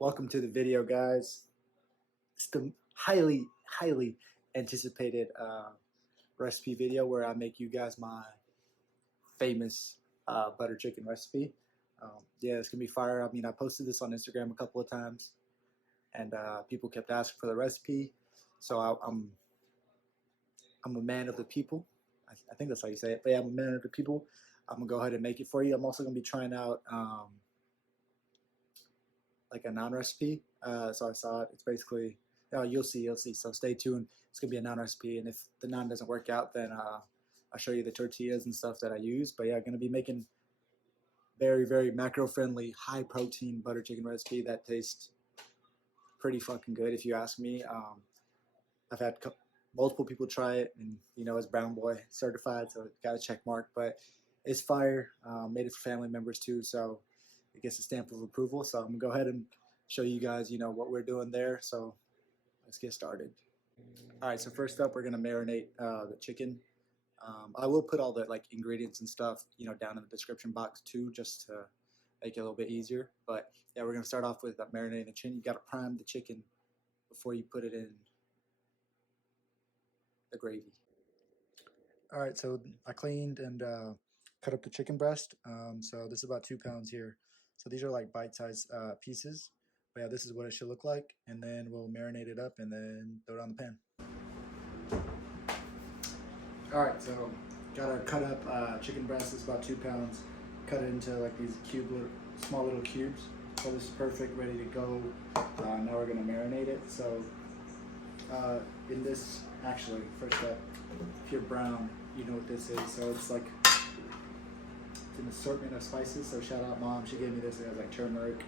Welcome to the video, guys. It's the highly anticipated recipe video where I make you guys my famous butter chicken recipe. Yeah, it's gonna be fire. I mean, I posted this on Instagram a couple of times, and people kept asking for the recipe. So I'm a man of the people. I think that's how you say it. But yeah, I'm a man of the people. I'm gonna go ahead and make it for you. I'm also gonna be trying out like a naan recipe. So I saw it. It's basically, you'll see. So stay tuned. It's gonna be a naan recipe, and if the naan doesn't work out, then I'll show you the tortillas and stuff that I use. But yeah, gonna be making very macro friendly, high protein butter chicken recipe that tastes pretty fucking good, if you ask me. I've had multiple people try it, and it's brown boy certified, so it got a check mark. But it's fire. Made it for family members too, so it gets a stamp of approval. So I'm gonna go ahead and show you guys, what we're doing there. So let's get started. All right. So first up, we're gonna marinate the chicken. I will put all the ingredients and stuff, down in the description box too, just to make it a little bit easier. But yeah, we're gonna start off with marinating the chicken. You gotta prime the chicken before you put it in the gravy. All right, so I cleaned and cut up the chicken breast. So this is about 2 pounds here. So these are like bite-sized pieces. But yeah, this is what it should look like. And then we'll marinate it up and then throw it on the pan. All right, so got our cut up chicken breast. It's about 2 pounds. Cut it into like these small little cubes. So this is perfect, ready to go. Now we're gonna marinate it. So in this, actually, first step, if you're brown, you know what this is. So it's like it's an assortment of spices. So shout out mom, she gave me this. It has like turmeric,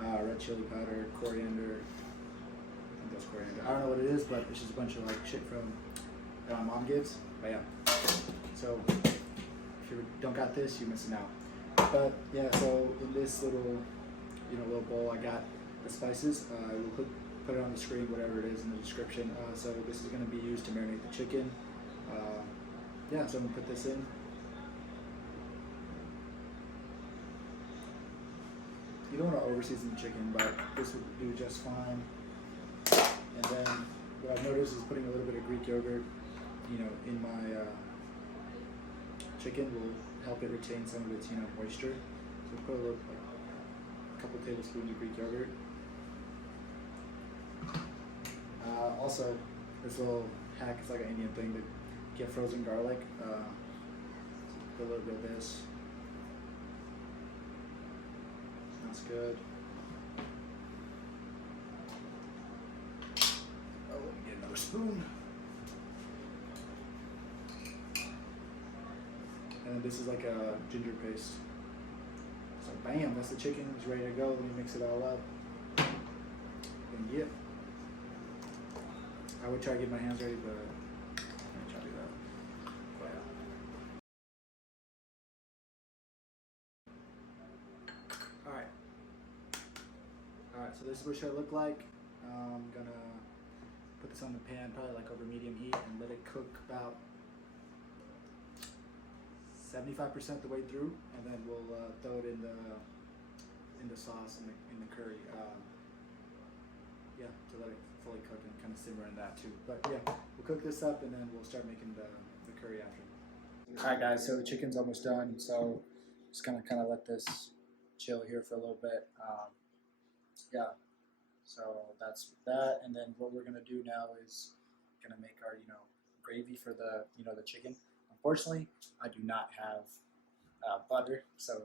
red chili powder, coriander. I think that's coriander. I don't know what it is, but it's just a bunch of like shit from that my mom gives. But yeah, so if you don't got this, you're missing out. But yeah, so in this little little bowl, I got the spices. We'll put it on the screen, whatever it is in the description. So this is going to be used to marinate the chicken. Yeah, so I'm going to put this in. You don't want to over-season the chicken, but this would do just fine. And then what I've noticed is putting a little bit of Greek yogurt, in my chicken will help it retain some of its, moisture. So put a couple tablespoons of Greek yogurt. Also, this little hack is like an Indian thing to get frozen garlic. Put a little bit of this. That's good. Oh, let me get another spoon. And this is like a ginger paste. So bam, that's the chicken. It's ready to go. Let me mix it all up. And yeah. I would try to get my hands ready, but I'm gonna try to do that. But yeah. Alright, so this is what it should look like. I'm gonna put this on the pan, probably like over medium heat, and let it cook about 75% the way through, and then we'll throw it in the sauce in the curry. Yeah, to let it fully cook and kind of simmer in that too. But yeah, we'll cook this up and then we'll start making the curry after. Alright guys, so the chicken's almost done, so just gonna kind of let this chill here for a little bit. Yeah, so that's that, and then what we're gonna do now is gonna make our gravy for the the chicken. Unfortunately, I do not have butter, so I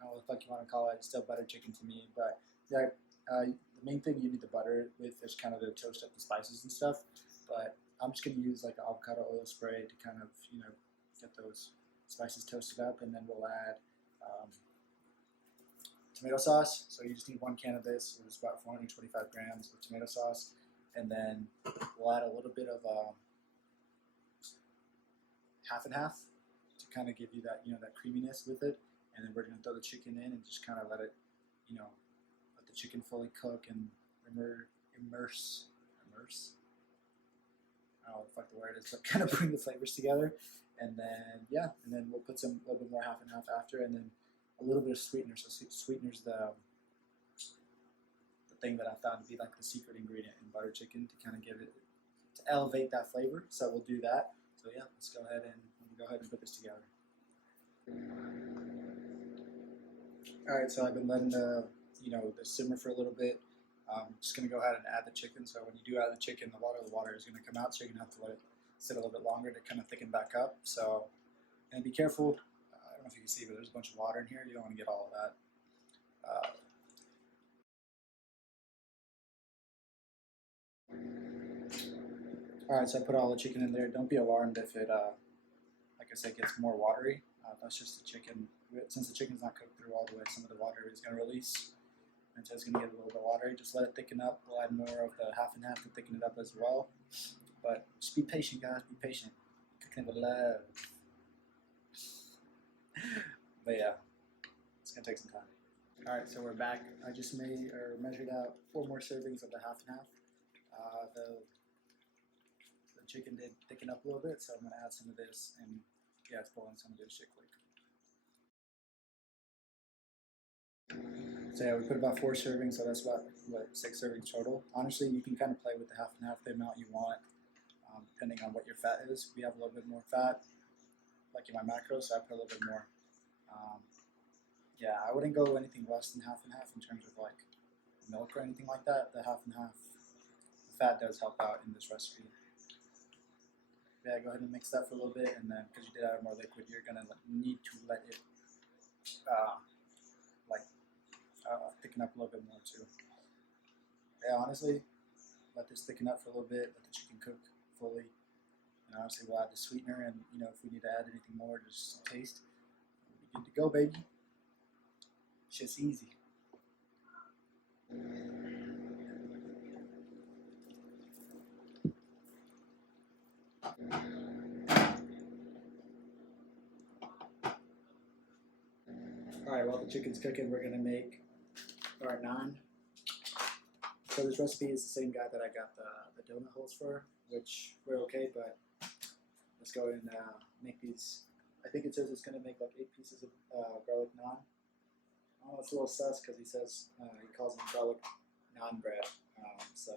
don't know what the fuck you want to call it. It's still butter chicken to me, but yeah. The main thing you need the butter with is kind of to toast up the spices and stuff, but I'm just going to use like avocado oil spray to kind of get those spices toasted up, and then we'll add tomato sauce. So you just need 1 can of this. It's about 425 grams of tomato sauce, and then we'll add a little bit of half and half to kind of give you that that creaminess with it, and then we're going to throw the chicken in and just kind of let it let the chicken fully cook and immerse. I don't know what the fuck the word is, but kind of bring the flavors together. And then yeah, and then we'll put a little bit more half and half after, and then a little bit of sweetener. So sweetener's the thing that I found to be like the secret ingredient in butter chicken to kind of give it, to elevate that flavor. So we'll do that. So yeah, let's go ahead and put this together. All right, so I've been letting the simmer for a little bit. I'm just gonna go ahead and add the chicken. So when you do add the chicken, the water is gonna come out. So you're gonna have to let it sit a little bit longer to kind of thicken back up. So, and be careful. I don't know if you can see, but there's a bunch of water in here. You don't want to get all of that. All right, so I put all the chicken in there. Don't be alarmed if it, like I said, gets more watery. That's just the chicken. Since the chicken's not cooked through all the way, some of the water is going to release, and so it's going to get a little bit watery. Just let it thicken up. We'll add more of the half and half to thicken it up as well. But just be patient, guys. Be patient. Cooking with love. But yeah, it's going to take some time. All right, so we're back. I just measured out 4 more servings of the half and half. The chicken did thicken up a little bit, so I'm going to add some of this, and yeah, it's boiling some of this shit quick. So yeah, we put about 4 servings, so that's about 6 servings total. Honestly, you can kind of play with the half and half, the amount you want, depending on what your fat is. We have a little bit more fat, like in my macros, so I put a little bit more. Yeah, I wouldn't go anything less than half and half in terms of like milk or anything like that. The half and half, the fat does help out in this recipe. Yeah, go ahead and mix that for a little bit, and then because you did add more liquid, you're gonna need to let it thicken up a little bit more too. Yeah, honestly, let this thicken up for a little bit, let the chicken cook fully, and obviously we'll add the sweetener, and if we need to add anything more, just taste. We'll be good to go, baby. It's just easy. Alright, while the chicken's cooking, we're going to make our naan. So this recipe is the same guy that I got the donut holes for, which we're okay, but let's go and make these. I think it says it's going to make like 8 pieces of garlic naan. Oh, it's a little sus because he says, he calls them garlic naan bread. So,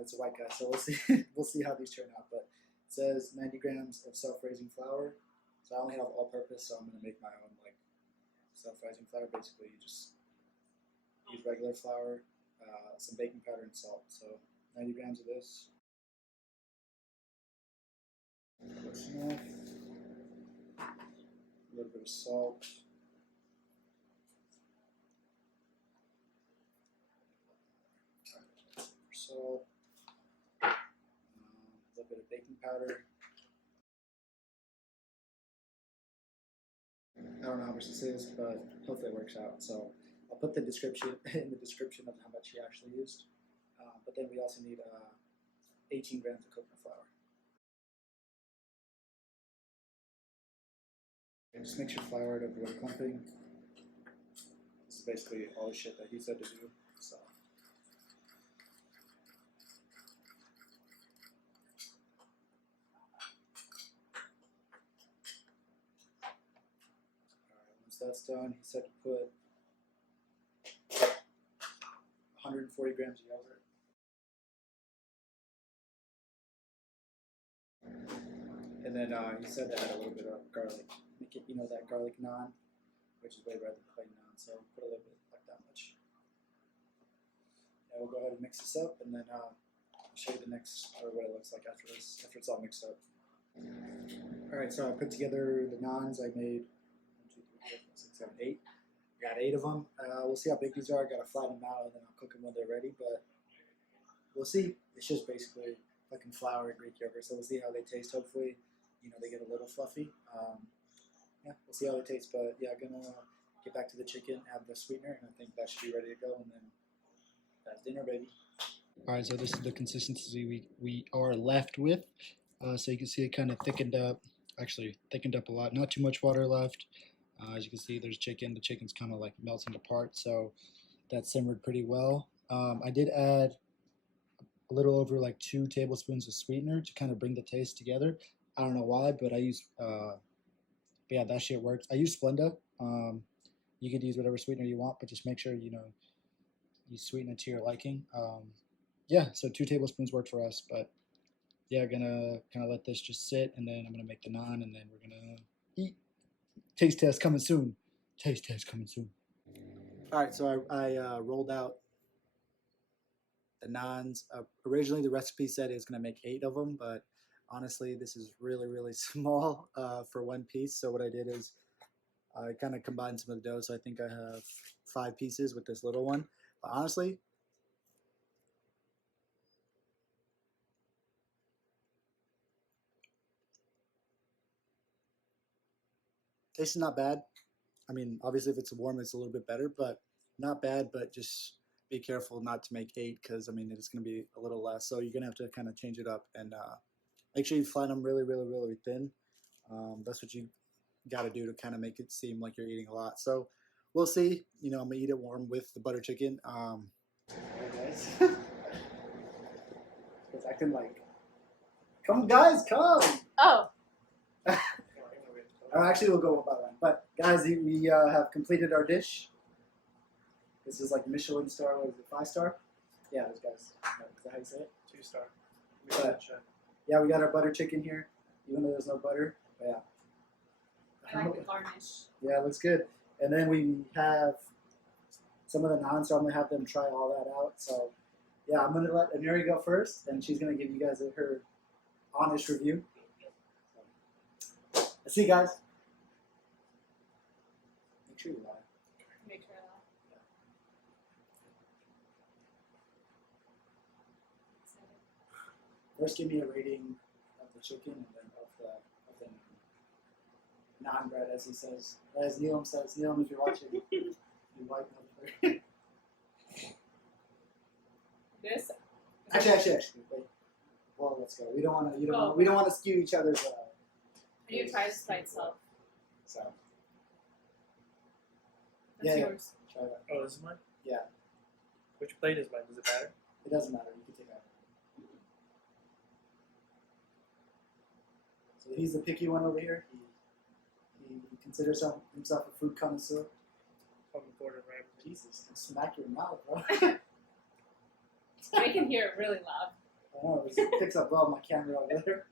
it's a white guy, so we'll see, we'll see how these turn out. But it says 90 grams of self-raising flour. So I only have all-purpose, so I'm going to make my own like self-rising flour. Basically, you just use regular flour, some baking powder, and salt. So 90 grams of this. Close enough. A little bit of salt. Salt. A little bit of baking powder. I don't know how much this is, but hopefully it works out. So I'll put the description in the description of how much he actually used. But then we also need 18 grams of coconut flour. And just make sure flour to avoid clumping. This is basically all the shit that he said to do. So. Once that's done, he said to put 140 grams of yogurt. And then he said to add a little bit of garlic. Make it, that garlic naan, which is way better than plain naan. So put a little bit, like that much. Yeah, we'll go ahead and mix this up, and then I'll show you the next, or what it looks like after this, after it's all mixed up. All right, so I put together the naans. I made 1, 2, 3, 4, 5, 6, 7, 8. I got 8 of them. We'll see how big these are. I gotta flatten them out, and then I'll cook them when they're ready. But we'll see. It's just basically fucking flour and Greek yogurt. So we'll see how they taste. Hopefully, they get a little fluffy. Yeah, we'll see how they taste. But yeah, I'm gonna get back to the chicken, add the sweetener, and I think that should be ready to go. And then that's dinner, baby. All right, so this is the consistency we are left with. So you can see it kind of thickened up. Actually, thickened up a lot. Not too much water left. As you can see, there's chicken. The chicken's kind of like melting apart. So that simmered pretty well. I did add a little over like 2 tablespoons of sweetener to kind of bring the taste together. I don't know why, but I use, but yeah, that shit works. I use Splenda. You could use whatever sweetener you want, but just make sure, you you sweeten it to your liking. Yeah, so 2 tablespoons worked for us, but yeah, gonna kind of let this just sit, and then I'm gonna make the naan, and then we're gonna eat. Taste test coming soon. Taste test coming soon. All right, so I rolled out the naans. Originally, the recipe said it was gonna make 8 of them, but honestly, this is really, really small for one piece. So what I did is I kind of combined some of the dough. So I think I have 5 pieces with this little one. But honestly, taste is not bad. I mean, obviously, if it's warm, it's a little bit better, but not bad. But just be careful not to make 8 because I mean it's going to be a little less. So you're going to have to kind of change it up and make sure you flatten them really, really, really thin. That's what you got to do to kind of make it seem like you're eating a lot. So we'll see. You know, I'm gonna eat it warm with the butter chicken. Hey guys, it's acting like, come guys, come. Oh. Actually, we'll go one by one. But guys, we have completed our dish. This is like Michelin star. What is it? 5-star? Yeah, those guys. Is that how you say it? 2-star. Yeah, we got our butter chicken here, even though there's no butter. But yeah. I like the garnish. Yeah, it looks good. And then we have some of the naan, so I'm gonna have them try all that out. So yeah, I'm gonna let Anuri go first, and she's gonna give you guys her honest review. Let's see, guys. Make sure you lie. Make sure that. First, give me a rating of the chicken, and then of the naan bread, as he says. As Neelam says. Neelam, if you're watching, you white motherfucker. This. Actually, wait. Well, let's go. We don't want to. We don't want to skew each other's. I need to try this by itself. So. That's yours. Try that. Oh, this is mine? Yeah. Which plate is mine? Does it matter? It doesn't matter. You can take out. So he's the picky one over here. He considers himself a food connoisseur. From the border, right? Jesus, smack your mouth, bro. I can hear it really loud. I know, it picks up well on my camera over there.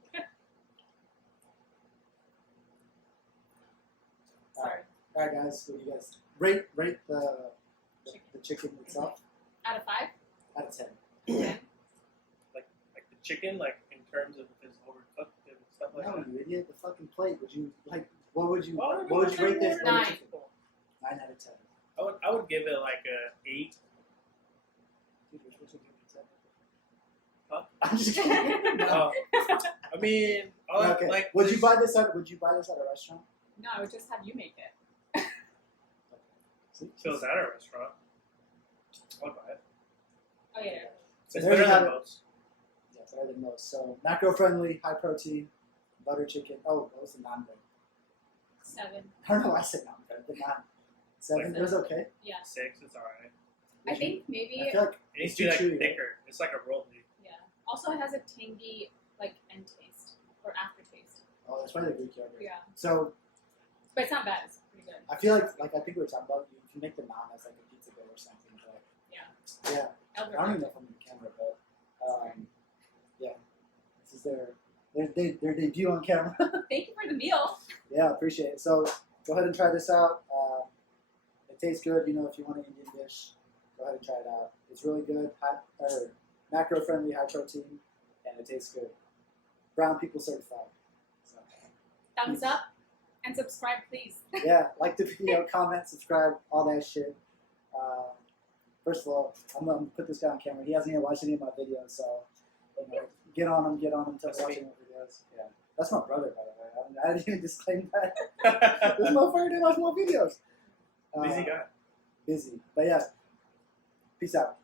Sorry. All right, guys. What do you guys rate the chicken itself? Out of 5? Out of 10. 10. Like the chicken, like in terms of if it's overcooked and stuff like No, that. you idiot. The fucking plate. Would you like? What would you? Oh, What would you rate this? 9. 9 out of 10. I would give it like a 8. Dude, you're supposed to give it a 10. Huh? I'm just kidding. Oh, I mean, Okay. like Would you buy this at? Would you buy this at a restaurant? No, I would just have you make it. See? So it's at a restaurant. I would buy it. Oh, yeah. It's There you better have than it. most. Yeah, better than most. So macro-friendly, high protein, butter chicken. Oh, that was the naan bread. 7. I don't know why I said naan bread, but naan. 7. It was okay. Yeah. 6, it's alright. I think maybe. I feel like It needs it's to be like too chewy. thicker. It's like a roll. Yeah. Also, it has a tangy, like, end taste or aftertaste. Oh, that's probably the Greek yogurt. Yeah. So But it's not bad. It's pretty good. I feel like I think we were talking about you can make the naan as like a pizza dough or something. But Yeah. yeah. I Albert. don't even know if I'm on camera, but yeah, this is their debut on camera. Thank you for the meal. Yeah, appreciate it. So go ahead and try this out. It tastes good. You know, if you want an Indian dish, go ahead and try it out. It's really good. Macro-friendly, high protein, and it tastes good. Brown people certified. So, Thumbs up and subscribe, please. yeah, like the video, comment, subscribe, all that shit. First of all, I'm gonna put this guy on camera. He hasn't even watched any of my videos, so you know, get on him, until watching my videos. Yeah, that's my brother, by the way. I didn't even disclaim that. This motherfucker didn't watch more videos. Busy guy. Busy, but yeah. Peace out.